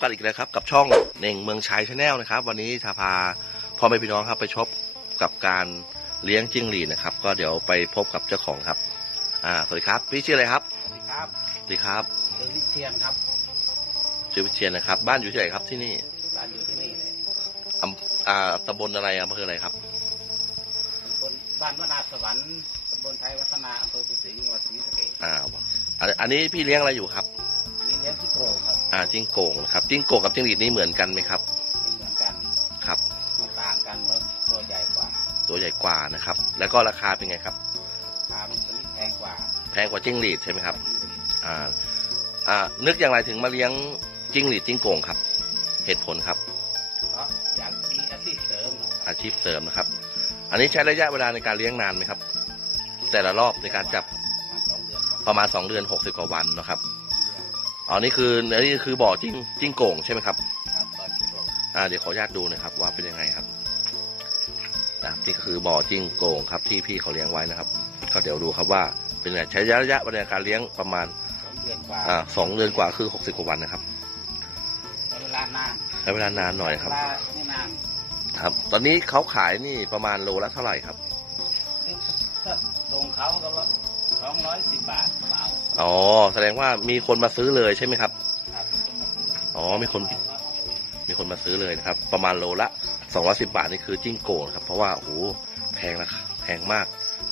ครับพบกันอีกแล้วครับกับช่องเน่งเมืองชัยชาแนลนะครับ วันนี้จะพาพ่อแม่พี่น้องครับไปชมกับการเลี้ยงจิ้งหรีดนะครับ ก็เดี๋ยวไปพบกับเจ้าของครับอ่าสวัสดีครับพี่ชื่ออะไรครับสวัสดีครับสวัสดีครับเอวิเชียนครับชื่อวิเชียนนะครับ บ้านอยู่ที่ไหนครับที่นี่บ้านอยู่ที่นี่เลยอำอ่าตำบลอะไรอำเภออะไรครับตำบลบ้านวนาสวรรค์ตำบลไทยวัฒนาอำเภอปุสิงห์จังหวัดศรีสะเกษอ่าอันอันนี้พี่เลี้ยงอะไรอยู่ครับ อ่าจิ้งโก่งนะครับจิ้งโก่งกับจิ้งหรีดนี่เหมือนกันไหมครับไม่เหมือนกันครับ มันต่างกันเพราะตัวใหญ่กว่าตัวใหญ่กว่านะครับ แล้วก็ราคาเป็นไงครับราคามันจะนิดแพงกว่าแพงกว่าจิ้งหรีดใช่ไหมครับที่อื่นอ่าอ่านึกอย่างไรถึงมาเลี้ยงจิ้งหรีดจิ้งโก่งครับ เหตุผลครับ เพราะอยากมีอาชีพเสริมนะครับอาชีพเสริมนะครับ อันนี้ใช้ระยะเวลาในการเลี้ยงนานไหมครับ แต่ละรอบในการจับประมาณสองเดือนกว่าประมาณสองเดือนหกสิบกว่าวันนะครับ อ๋อนี่คืออันนี้คือบ่อจิ้งจิ้งโก่งใช่ไหมครับครับตอนที่โกรงอ่าเดี๋ยวขออนุญาตดูหนะครับว่าเป็นยังไงครับนะครับนี่ก็คือบ่อจิ้งโก่งครับที่พี่เขาเลี้ยงไว้นะครับก็เดี๋ยวดูครับว่าเป็นไงใช้ระยะเวลาในการเลี้ยงประมาณสองเดือนกว่าอ่าสองเดือนกว่าคือหกสิบกว่าวันนะครับใช้เวลานานใช้เวลานานหน่อยครับเวลาไม่นานครับ ตอนนี้เขาขายนี่ประมาณโลละเท่าไหร่ครับคือถ้าลงเขาก็ละ สองร้อยสิบบาทมาเอาอ๋อ แสดงว่ามีคนมาซื้อเลยใช่ไหมครับ ครับมีคนมาซื้ออ๋อ มีคน มีคนมาซื้อเลยนะครับ ประมาณโลละ 210 บาทนี่คือจิ้งโก่งนะครับ เพราะว่าโอ้โหแพงราคาแพงมาก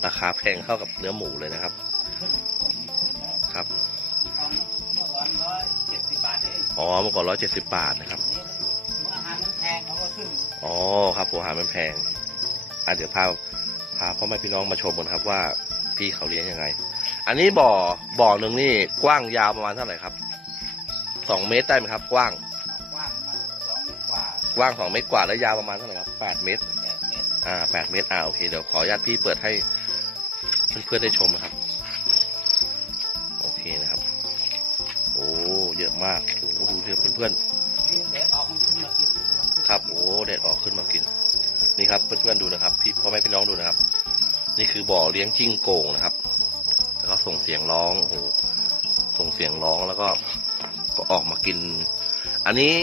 ราคาแพงเท่ากับเนื้อหมูเลยนะครับขึ้นมันมีขึ้นแล้วครับเอาเมื่อวันร้อยเจ็ดสิบบาทเองอ๋อเมื่อก่อน 170 บาทนะครับ นี่มันอาหารมันแพงเขาก็ขึ้นอ๋อ ครับหัวหารมันแพง อะเดี๋ยวพา พาพ่อแม่พี่น้องมาชมกันครับว่า พี่เขาเลี้ยงยังไง อันนี้บ่อบ่อหนึ่งนี่กว้างยาวประมาณเท่าไหร่ครับสองเมตรได้ไหมครับ กว้าง กว้างมันสองเมตรกว่ากว้างสองเมตรกว่าและยาวประมาณเท่าไหร่ครับแปดเมตร แปดเมตรอ่าแปดเมตรอ่าโอเคเดี๋ยวขออนุญาตพี่เปิดให้เพื่อนๆได้ชมนะครับ โอเคนะครับ โอ้เยอะมากโอ้ดูเถอะเพื่อนนี่เด็กออกมันขึ้นมากินมันขึ้นๆครับโอ้แดดออกขึ้นมากิน นี่ครับเพื่อนๆดูนะครับ พี่พ่อแม่พี่น้องดูนะครับ นี่คือบ่อเลี้ยงจิ้งโก่งนะครับ แล้วก็ส่งเสียงร้องโอ้โหส่งเสียงร้องแล้วก็ก็ออกมากิน อันนี้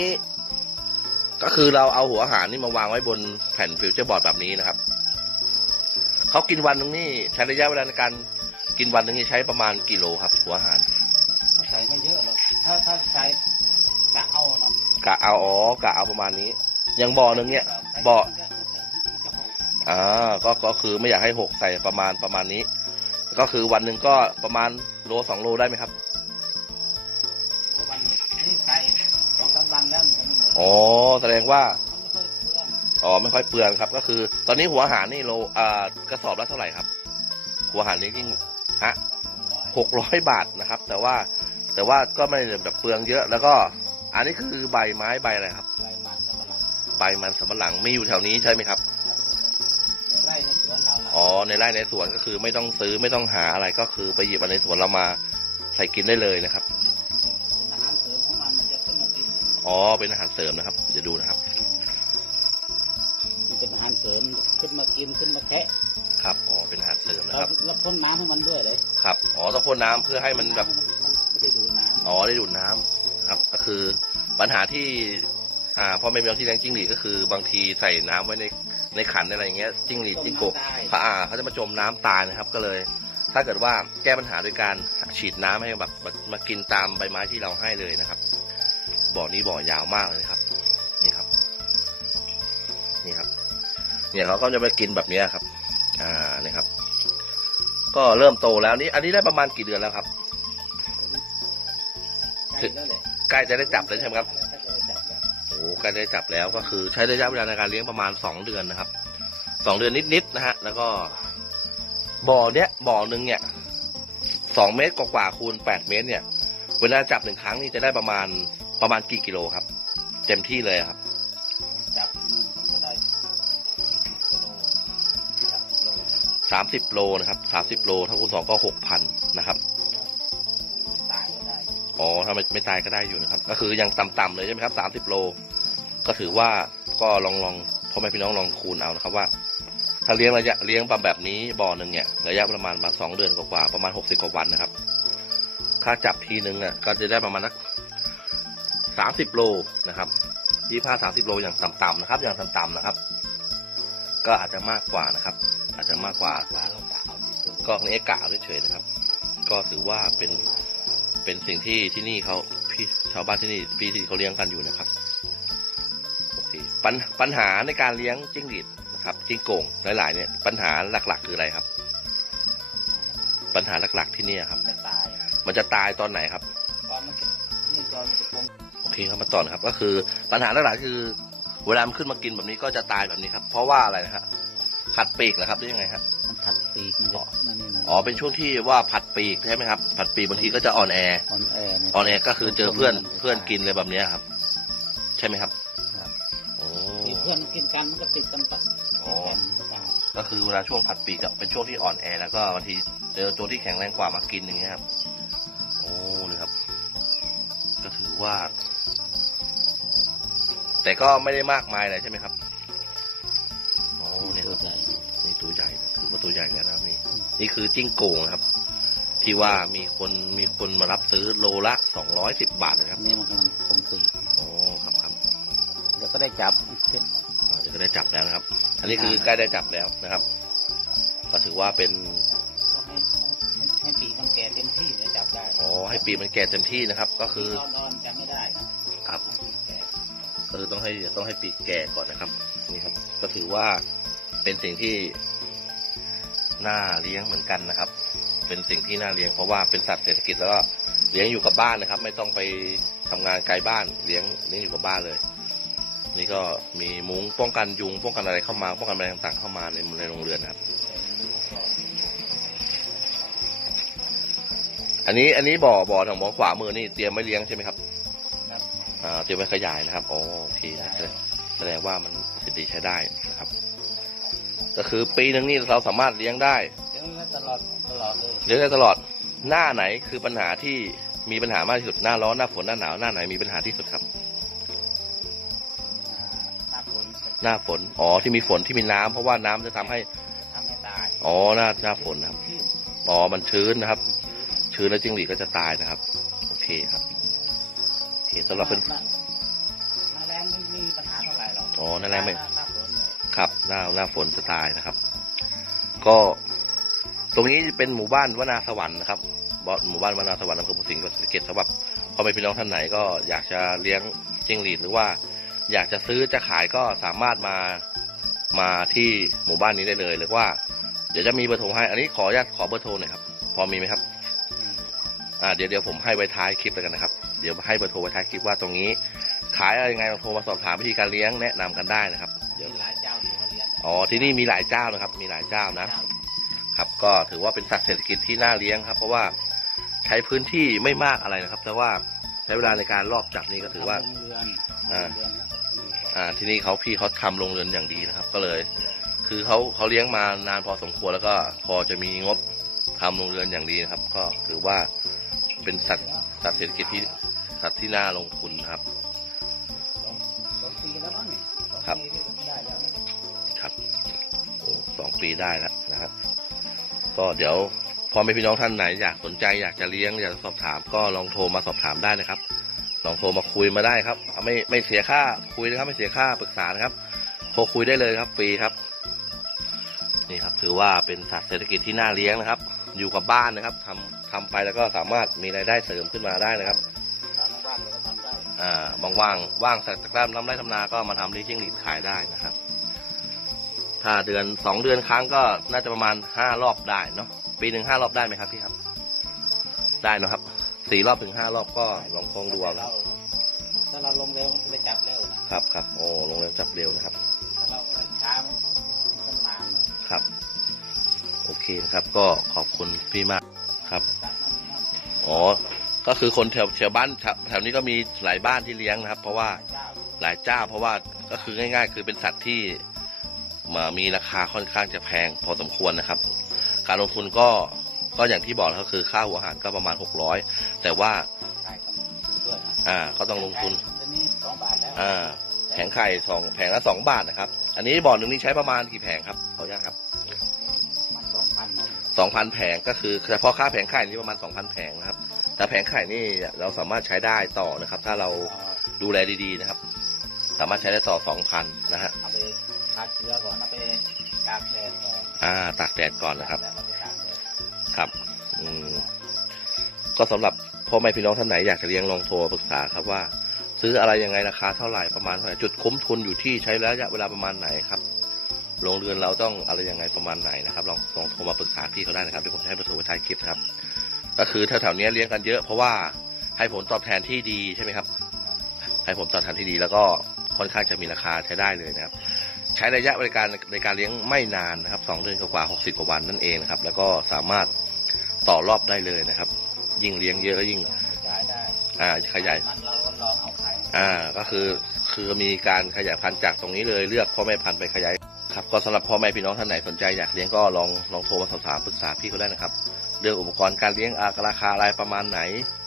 ก็คือเราเอาหัวอาหารนี่มาวางไว้บนแผ่นฟิวเจอร์บอร์ดแบบนี้นะครับเขากินวันหนึงนี่ใช้ระยะเวลาในการกินวันหนึงนี่ใช้ประมาณกี่โลครับ หัวอาหารใส่ไม่เยอะหรอกถ้าถ้าใส่กะเอาเนาะกะเอาอ๋อกะเอาประมาณนี้ อย่างบ่อหนึ่งเนี่ยบ่อ อ่าก็ก็คือไม่อยากให้หกใส่ประมาณประมาณนี้ ก็คือวันหนึ่งก็ประมาณโลสองโลได้ไหมครับวันนี้ใส่สองสามวันแล้วมันจะไม่หมดอ๋อแสดงว่ามันไม่ค่อยเปลืองอ๋อไม่ค่อยเปลืองครับ ก็คือ ตอนนี้หัวอาหารนี่โลอ่ากระสอบละเท่าไหร่ครับ หัวอาหารนี่ยิ่งฮะหกร้อยบาทนะครับ แต่ว่าแต่ว่าก็ไม่ได้แบบเปลืองเยอะแล้วก็ อันนี้คือใบไม้ใบอะไรครับ ใบมันสำปะหลังใบมันสำปะหลังไม่อยู่แถวนี้ใช่ไหมครับ ในไร่ในสวนก็คือไม่ต้องซื้อไม่ต้องหาอะไรก็คือไปหยิบเอาในสวนเรามาใส่กินได้เลยนะครับเป็นอาหารเสริมของมันมันจะขึ้นมากินอ๋อเป็นอาหารเสริมนะครับเดี๋ยวดูนะครับ มันเป็นอาหารเสริมขึ้นมากินขึ้นมาแคะครับอ๋อเป็นอาหารเสริมนะแล้ควรับแล้วพ่นน้ำให้มันด้วยเลยครับอ๋อต้องพ่นน้ำเพื่อให้มันแบบมันไม่ได้ดูดน้ำอ๋อได้ดูดน้ำนะครับ ก็คือปัญหาที่ อ่าพ่อแม่พี่น้องที่เลี้ยงจิ้งหรีดก็คือบางทีใส่น้ำไว้ในในขันอะไรอย่างเงี้ยจิ้งหรีดจิ้งโกะได้เขาอ่าเขาจะมาจมน้ำตายนะครับก็เลย ถ้าเกิดว่าแก้ปัญหาโดยการฉีดน้ำให้แบบมามากินตามใบไม้ที่เราให้เลยนะครับ บ่อนี้บ่อยาวมากเลยนะครับ นี่ครับ นี่ครับ เนี่ยเขาก็จะมากินแบบเนี้ยครับ อ่านี่ครับ ก็เริ่มโตแล้วนี่อันนี้ได้ประมาณกี่เดือนแล้วครับ ใกล้แล้วแหละ ใกล้จะได้จับแล้วใช่ไหมครับใกล้จะได้จับแล้วโอ้ ใกล้ได้จับแล้วก็คือใช้ระยะเวลาในการเลี้ยงประมาณสองเดือนนะครับสองเดือนนิดๆนะฮะแล้วก็บ่อเนี้ยบ่อหนึ่งเนี่ยสองเมตรกว่าๆคูณแปดเมตรเนี่ย เวลาจับหนึ่งครั้งนี่จะได้ประมาณประมาณกี่กิโลครับ เต็มที่เลยครับ จับหนึ่งมันก็ได้สี่สิบกิโลจับสิบโลจับสามสิบโลนะครับสามสิบโลถ้าคูณสองก็หกพันนะครับตายก็ได้อ๋อถ้าไม่ไม่ตายก็ได้อยู่นะครับ ก็คือยังต่ำๆเลยใช่ไหมครับสามสิบโล ก็ถือว่าก็ลองลองพ่อแม่พี่น้องลองคูณเอานะครับว่า ถ้าเลี้ยงระยะเลี้ยงประแบบนี้บ่อหนึ่งเนี่ยระยะประมาณมาสองเดือนกว่าๆประมาณหกสิบกว่าวันนะครับ ค่าจับทีนึงอะก็จะได้ประมาณนักสามสิบโลนะครับยี่ห้าสามสิบโลอย่างต่ำๆนะครับ อย่างต่ำๆนะครับ ก็อาจจะมากกว่านะครับ อาจจะมากกว่าว่าเรากะเอาที่สุดก็นี้กะเฉยๆนะครับ ก็ถือว่าเป็นเป็นสิ่งที่ที่นี่เขาพี่ชาวบ้านที่นี่พี่ที่เขาเลี้ยงกันอยู่นะครับโอเค ปัญปัญหาในการเลี้ยงจิ้งหรีดนะครับจิ้งโก่งหลายๆเนี่ยปัญหาหลักๆ คืออะไรครับ ปัญหาหลักๆที่เนี่ยครับ จะตายมันจะตายตอนไหนครับ ตอนมันจะนี่ตอนมันจะปงโอเคครับมาต่อนะครับ ก็คือปัญหาหลักๆคือ เวลามันขึ้นมากินแบบนี้ก็จะตายแบบนี้ครับ เพราะว่าอะไรนะฮะขัดปีกนะครับหรือยังไงฮะ มันถัดปีกมันจะนี่นี่อ๋อเป็นช่วงที่ว่าผัดปีกใช่ไหมครับ ผัดปีกบางทีก็จะอ่อนแอออนแอร์เนี่ย ออนแอร์ก็คือเจอเพื่อนเพื่อนกินเลยแบบเนี้ยครับ ใช่ไหมครับครับโอ้มี เพื่อนกินกันมันก็ติดกันตัดอ๋อกันก็ตายก็คือเวลาช่วงผัดปีกอะเป็นช่วงที่อ่อนแอแล้วก็บางทีเจอตัวที่แข็งแรงกว่ามากินอย่างเงี้ยครับ โอ้นี่ครับ ก็ถือว่า แต่ก็ไม่ได้มากมายอะไรใช่ไหมครับโอ้เนี่ยครับตัวใหญ่นี่ตัวใหญ่นะถือว่าตัวใหญ่แล้วนะครับนี่ นี่คือจิ้งโก่งนะครับ ที่ว่ามีคนมีคนมารับซื้อโลละสองร้อยสิบบาทเลยคอัรับนนี้มันกำลังคงปีกโอ้ครับครับเดี๋ยว ก็ได้จับเป็นอ่าเดี๋ยวก็ได้จับแล้วนะครับ อันนี้คือใกล้ได้จับแล้วนะครับ ก็ถือว่าเป็นก็ให้ให้ให้ปีกมันแก่เต็มที่เดี๋ยวจับได้อ๋อให้ปีมันแก่เต็มที่นะครับ ก็คือตอนนอนจับไม่ได้นะครับ ให้ปีกแก่ก็คือต้องให้ต้องให้ปีกแก่ก่อนนะครับนี่ครับ ก็ถือว่าเป็นสิ่งที่น่าเลี้ยงเหมือนกันนะครับ เป็นสิ่งที่น่าเลี้ยงเพราะว่าเป็นสัตว์เศรษฐกิจแล้วก็เลี้ยงอยู่กับบ้านนะครับ ไม่ต้องไปทำงานไกลบ้านเลี้ยงเลี้ยงอยู่กับบ้านเลย นี่ก็มีมุ้งป้องกันยุงป้องกันอะไรเข้ามา ป้องกันอะไรต่างๆ เข้ามาในในโรงเรือนนะครับ อันนี้อันนี้บ่อบ่อทางบ่อขวามือนี่เตรียมไว้เลี้ยงใช่ไหมครับครับอ่าเตรียมไว้ขยายนะครับอ๋อโอเคนะแสดงแสดงว่ามันสิทธิใช้ได้นะครับ ก็คือปีหนึ่งนี่เราสามารถเลี้ยงได้เดี๋ยวมันตลอดตลอดเลยเลี้ยงได้ตลอดหน้าไหนคือปัญหาที่มีปัญหามากที่สุดหน้าร้อนหน้าฝนหน้าหนาวหน้าไหนมีปัญหาที่สุดครับ หน้าฝน อ๋อ ที่มีฝนที่มีน้ำเพราะว่าน้ำจะทำให้ทำให้ตาย อ๋อ หน้าหน้าฝนนะครับชื้นอ๋อ มันชื้นนะครับชื้นชื้นแล้วจิ้งหรีดก็จะตายนะครับ โอเคครับ โอเคสำหรับเป็นหน้าหน้าแรงไม่มีปัญหาเท่าไหร่หรอก อ๋อ หน้าแรงไม่หน้าฝนเลยครับ หน้าหน้าฝนจะตายนะครับ ก็ ตรงนี้เป็นหมู่บ้านวนาสวรรค์นะครับบหมู่บ้านวนาสวรรค์อำเภอภูสิงห์จังหวัดศรีสะเกษสำหรับพ่อแม่พี่น้องท่านไหนก็อยากจะเลี้ยงจิ้งหรีดหรือว่า อยากจะซื้อจะขายก็สามารถมามาที่หมู่บ้านนี้ได้เลยหรือว่า เดี๋ยวจะมีเบอร์โทรให้ อันนี้ขออนุญาตขอเบอร์โทรหน่อยครับ พอมีไหมครับอืมอ่าเดี๋ยวเดี๋ยวผมให้ไว้ท้ายคลิปแล้วกันนะครับ เดี๋ยวให้เบอร์โทรไว้ท้ายคลิปว่าตรงนี้ ขายอะไรยังไงลองโทรมาสอบถามวิธีการเลี้ยงแนะนำกันได้นะครับ เดี๋ยวมีหลายเจ้าอยู่เขาเลี้ยงอ๋อที่นี่มีหลายเจ้านะครับ มีหลายเจ้านะเจ้าครับ ก็ถือว่าเป็นสัตว์เศรษฐกิจที่น่าเลี้ยงครับ เพราะว่าใช้พื้นที่ไม่มากอะไรนะครับ แต่ว่าใช้เวลาในการรอบจับนี่ก็ถือว่าทำโรงเรือนอ่าโรงเรื อนแล้วก็ปีกอ่าที่นี่เขาพี่เขาทำโรงเรือนอย่างดีนะครับ ก็เลย คือเขาเขาเลี้ยงมานานพอสมควรแล้วก็พอจะมีงบทำโรงเรือนอย่างดีนะครับ ก็ถือว่าเป็นสัตว์สัตว์เศรษฐกิจที่สัตว์ที่น่าลงทุนนะครับ สองสองปีแล้วมั้งนี่สองครับ ปีที่ได้แล้วครับโอ้สองปีได้แล้วนะครับ ก็เดี๋ยวพ่อแม่พี่น้องท่านไหนอยากสนใจอยากจะเลี้ยงอยากจะสอบถามก็ลองโทรมาสอบถามได้นะครับ ลองโทรมาคุยมาได้ครับไม่ไม่เสียค่าคุยนะครับไม่เสียค่าปรึกษานะครับโทรคุยได้เลยครับฟรีครับ นี่ครับ ถือว่าเป็นสัตว์เศรษฐกิจที่น่าเลี้ยงนะครับ อยู่กับบ้านนะครับทำทำไปแล้วก็สามารถมีรายได้เสริมขึ้นมาได้นะครับอ่าบางว่างว่างจากจากน้ำไร่ทำนาก็มาทำเลี้ยงจิ้งหรีดขายได้นะครับ ถ้าเดือนสองเดือนครั้งก็น่าจะประมาณห้ารอบได้เนาะปีหนึ่งห้ารอบได้ไหมครับพี่ครับ ได้เนะครับ สี่รอบถึงห้ารอบก็ลองคงดูเอานะเราถ้าเราลงเร็วมันจะไปจับเร็วนะครับครับโอ้ลงเร็วจับเร็วนะครับถ้าเราช้ามันมันนานนะครับ โอเคนะครับก็ขอบคุณพี่มากครับตัดมันมันอ๋อ ก็คือคนแถวแถวบ้านแถวแถวนี้ก็มีหลายบ้านที่เลี้ยงนะครับ เพราะว่าเจ้าหลายเจ้าเพราะว่าก็คือง่าย ๆ คือเป็นสัตว์ที่มามีราคาค่อนข้างจะแพงพอสมควรนะครับ การลงทุนก็ก็อย่างที่บอกแล้วก็คือค่าหัวอาหารก็ประมาณ600 แต่ว่าขายต้องซื้อด้วยนะอ่าก็ต้องลงทุนเดี๋ยวนี้สองบาทแล้วอ่าแผงไข่สองแผงละสองบาทนะครับ อันนี้บ่อหนึ่งนี่ใช้ประมาณกี่แผงครับขออนุญาตครับมันสองพันนะสองพันแผงก็คือเฉพาะค่าแผงไข่นี่ประมาณสองพันแผงนะครับ แต่แผงไข่นี่เราสามารถใช้ได้ต่อนะครับ ถ้าเราเอ่อดูแลดีๆนะครับ สามารถใช้ได้ต่อสองพันนะฮะเอาไปฆ่าเชื้อก่อนเอาไปตากแดดก่อนอ่าตากแดดก่อนนะครับแล้วเอาไปตากแดดครับ อืมก็สำหรับ พ่อแม่พี่น้องท่านไหนอยากจะเลี้ยงลองโทรปรึกษาครับว่า ซื้ออะไรยังไงราคาเท่าไหร่ประมาณเท่าไหร่จุดคุ้มทุนอยู่ที่ใช้ระยะเวลาประมาณไหนครับโรงเรือนเราต้องอะไรยังไงประมาณไหนนะครับลองลองโทรมาปรึกษาพี่เขาได้นะครับเดี๋ยวผมให้เบอร์โทรไว้ท้ายคลิปครับ ก็คือแถวๆนี้เลี้ยงกันเยอะเพราะว่าให้ผลตอบแทนที่ดีใช่ไหมครับ ให้ผลตอบแทนที่ดีแล้วก็ค่อนข้างจะมีราคาใช้ได้เลยนะครับ ใช้ระยะในการในการเลี้ยงไม่นานนะครับสองเดือนกว่าหกสิบกว่าวันนั่นเองนะครับ แล้วก็สามารถต่อรอบได้เลยนะครับ ยิ่งเลี้ยงเยอะก็ยิ่งขยายได้อ่าขยายมันเราก็ลองเอาไข่อ่าก็คือคือมีการขยายพันธุ์จากตรงนี้เลยเลือกพ่อแม่พันธุ์ไปขยายครับก็สำหรับพ่อแม่พี่น้องท่านไหนสนใจอยากเลี้ยงก็ลองลองโทรมาสอบถามปรึกษาพี่เขาได้นะครับเรื่องอุปกรณ์การเลี้ยงอาราคาอะไรประมาณไหน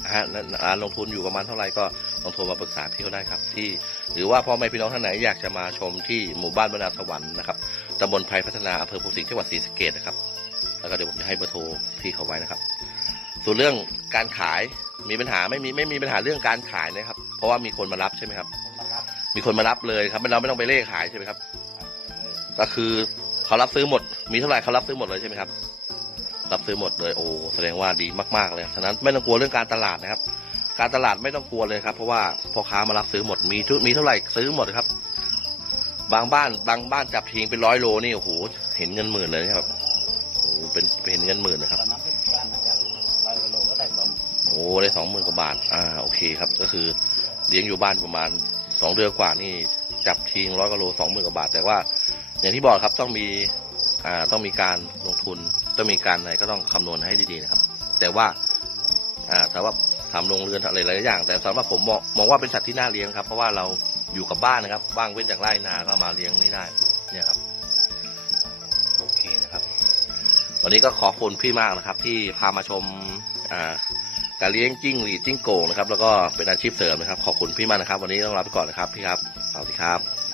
นะฮะอ่าลงทุนอยู่ประมาณเท่าไหร่ก็ลองโทรมาปรึกษาพี่เขาได้ครับที่ หรือว่าพ่อแม่พี่น้องท่านไหนอยากจะมาชมที่หมู่บ้านบรรดาสวรรค์นะครับตำบลไพรพัฒนาอำเภอภูสิงห์จังหวัดศรีสะเกษนะครับแล้วก็เดี๋ยวผมจะให้เบอร์โทรพี่เขาไว้นะครับ ส่วนเรื่องการขายมีปัญหาไม่มีไม่มีปัญหาเรื่องการขายนะครับ เพราะว่ามีคนมารับใช่ไหมครับคนมารับมีคนมารับเลยครับเราไม่ต้องไปเล่ขายใช่ไหมครับ ก็คือเขารับซื้อหมด มีเท่าไหร่เขารับซื้อหมดเลยใช่ไหมครับ รับซื้อหมดเลยโอ้แสดงว่าดีมากๆเลยฉะนั้นไม่ต้องกลัวเรื่องการตลาดนะครับ การตลาดไม่ต้องกลัวเลยครับ เพราะว่าพ่อค้ามารับซื้อหมดมีทุมีเท่าไหร่ซื้อหมดครับ บางบ้านบางบ้านจับทิ้งเป็นร้อยโลนี่โอ้โหเห็นเงินหมื่นเลยนะครับโอ้โหเป็นเป็นเห็นเงินหมื่นนะครับตอนนั้นเป็นบ้ องโอ้ได้สองหมื่นกว่าบาทอ่าโอเคครับ ก็คือเลี้ยงอยู่บ้านประมาณสองเดือนกว่านี่จับทิ้งร้อยกิโลสองหมื่นกว่าบาท แต่ว่าอย่างที่บอกครับต้องมีอ่าต้องมีการลงทุนต้องมีการอะไรก็ต้องคำนวณให้ดีๆนะครับ แต่ว่าอ่าแต่ว่าทำโรงเรือนอะไรหลายอย่าง แต่สำหรับผมมองมองว่าเป็นสัตว์ที่น่าเลี้ยงครับ เพราะว่าเราอยู่กับบ้านนะครับว่างเว้นจากไร่นาก็มาเลี้ยงนี่ได้เนี่ยครับโอเคนะครับวันนี้ก็ขอบคุณพี่มากนะครับ ที่พามาชมอ่า การเลี้ยงจิ้งหรีดจิ้งโก่งนะครับ แล้วก็เป็นอาชีพเสริมนะครับ ขอบคุณพี่มากนะครับ วันนี้ต้องลาไปก่อนนะครับพี่ครับ สวัสดีครับ